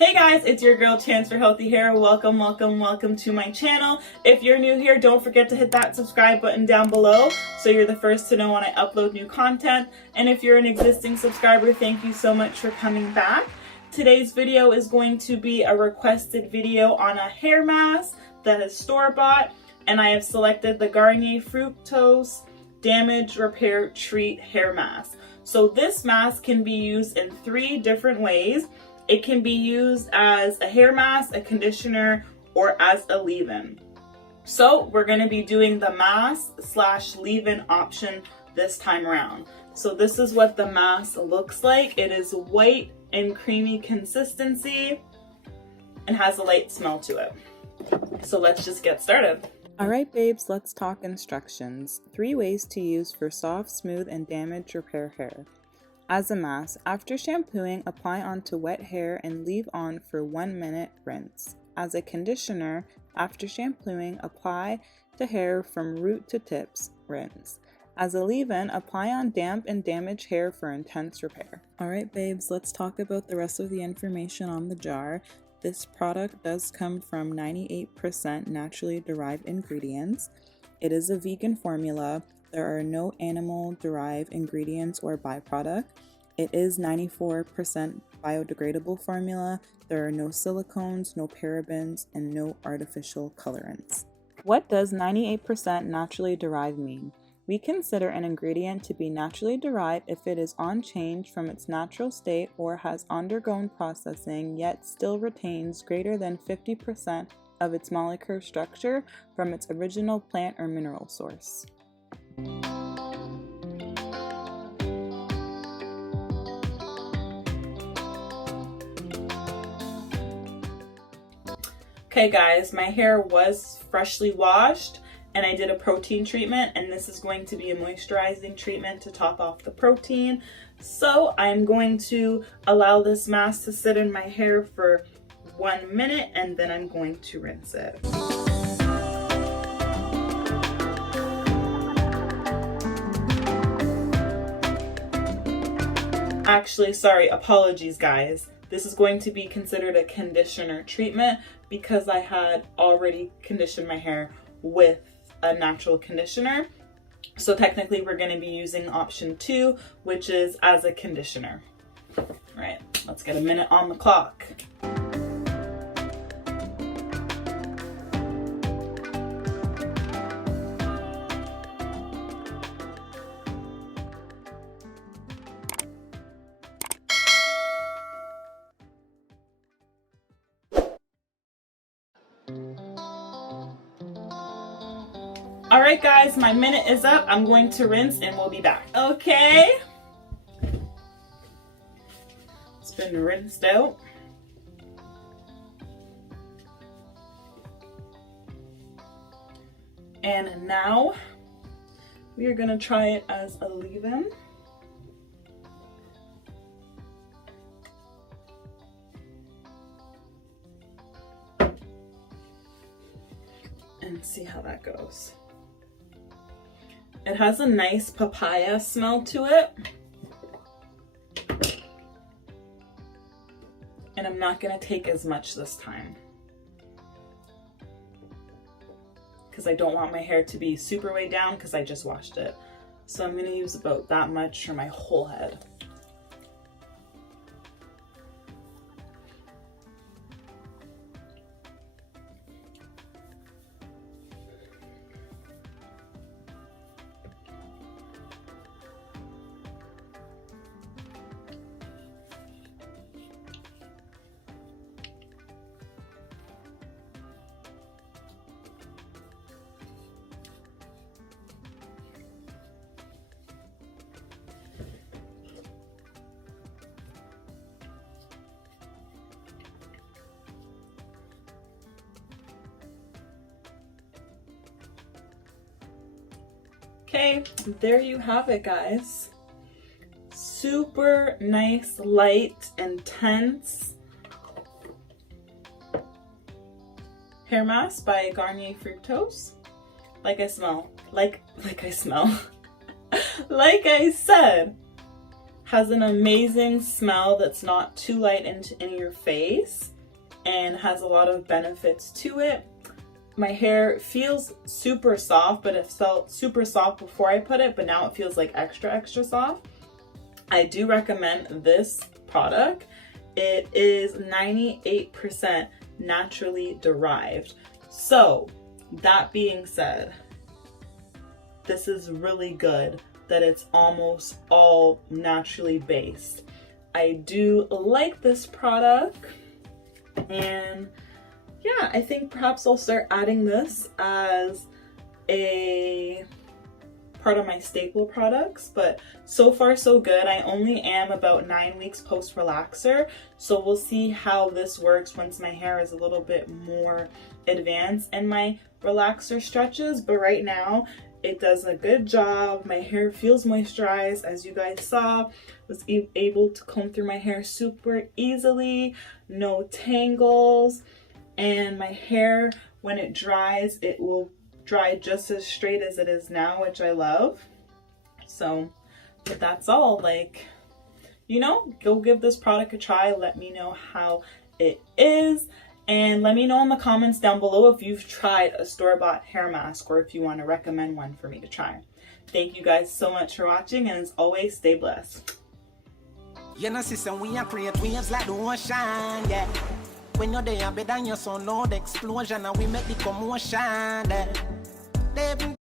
Hey guys, it's your girl Chance for Healthy Hair. Welcome to my channel. If you're new here, don't forget to hit that subscribe button down below so you're the first to know when I upload new content. And if you're an existing subscriber, thank you so much for coming back. Today's video is going to be a requested video on a hair mask that is store-bought, and I have selected the Garnier Fructis Damage Repair Treat Hair Mask. So this mask can be used in 3 different ways. It can be used as a hair mask, a conditioner, or as a leave-in. So we're going to be doing the mask / leave-in option this time around. So this is what the mask looks like. It is white and creamy consistency and has a light smell to it. So let's just get started. Alright babes, let's talk instructions. 3 ways to use for soft, smooth, and damage repair hair. As a mask, after shampooing, apply onto wet hair and leave on for 1 minute, rinse. As a conditioner, after shampooing, apply to hair from root to tips, rinse. As a leave-in, apply on damp and damaged hair for intense repair. Alright babes, let's talk about the rest of the information on the jar. This product does come from 98% naturally derived ingredients. It is a vegan formula. There are no animal-derived ingredients or byproduct. It is 94% biodegradable formula. There are no silicones, no parabens, and no artificial colorants. What does 98% naturally derived mean? We consider an ingredient to be naturally derived if it is unchanged from its natural state or has undergone processing yet still retains greater than 50% of its molecular structure from its original plant or mineral source. Okay guys, my hair was freshly washed and I did a protein treatment, and this is going to be a moisturizing treatment to top off the protein. So I'm going to allow this mask to sit in my hair for 1 minute and then I'm going to rinse it. Actually, sorry, apologies guys. This is going to be considered a conditioner treatment because I had already conditioned my hair with a natural conditioner. So technically we're going to be using option 2, which is as a conditioner. All right, let's get a minute on the clock. All right guys, my minute is up. I'm going to rinse and we'll be back. Okay. It's been rinsed out. And now we are gonna try it as a leave-in. And see how that goes. It has a nice papaya smell to it. And I'm not gonna take as much this time, because I don't want my hair to be super way down because I just washed it. So I'm gonna use about that much for my whole head. Okay, there you have it guys. Super nice, light, intense hair mask by Garnier Fructis. Like I said, Has an amazing smell that's not too light in your face and has a lot of benefits to it. My hair feels super soft, but it felt super soft before I put it, but now it feels like extra soft. I do recommend this product. It is 98% naturally derived. So that being said, this is really good that it's almost all naturally based. I do like this product, and yeah, I think perhaps I'll start adding this as a part of my staple products, but so far so good. I only am about 9 weeks post relaxer, so we'll see how this works once my hair is a little bit more advanced in my relaxer stretches, but right now it does a good job. My hair feels moisturized, as you guys saw. Was able to comb through my hair super easily, no tangles, and my hair, when it dries, it will dry just as straight as it is now, which I love. So, but that's all. Like, you know, go give this product a try. Let me know how it is. And let me know in the comments down below if you've tried a store-bought hair mask or if you want to recommend one for me to try. Thank you guys so much for watching, and as always, stay blessed. You know, sister, we are create waves like the ocean, yeah. When you're there, better than your son, no, the explosion, and we make the commotion, yeah.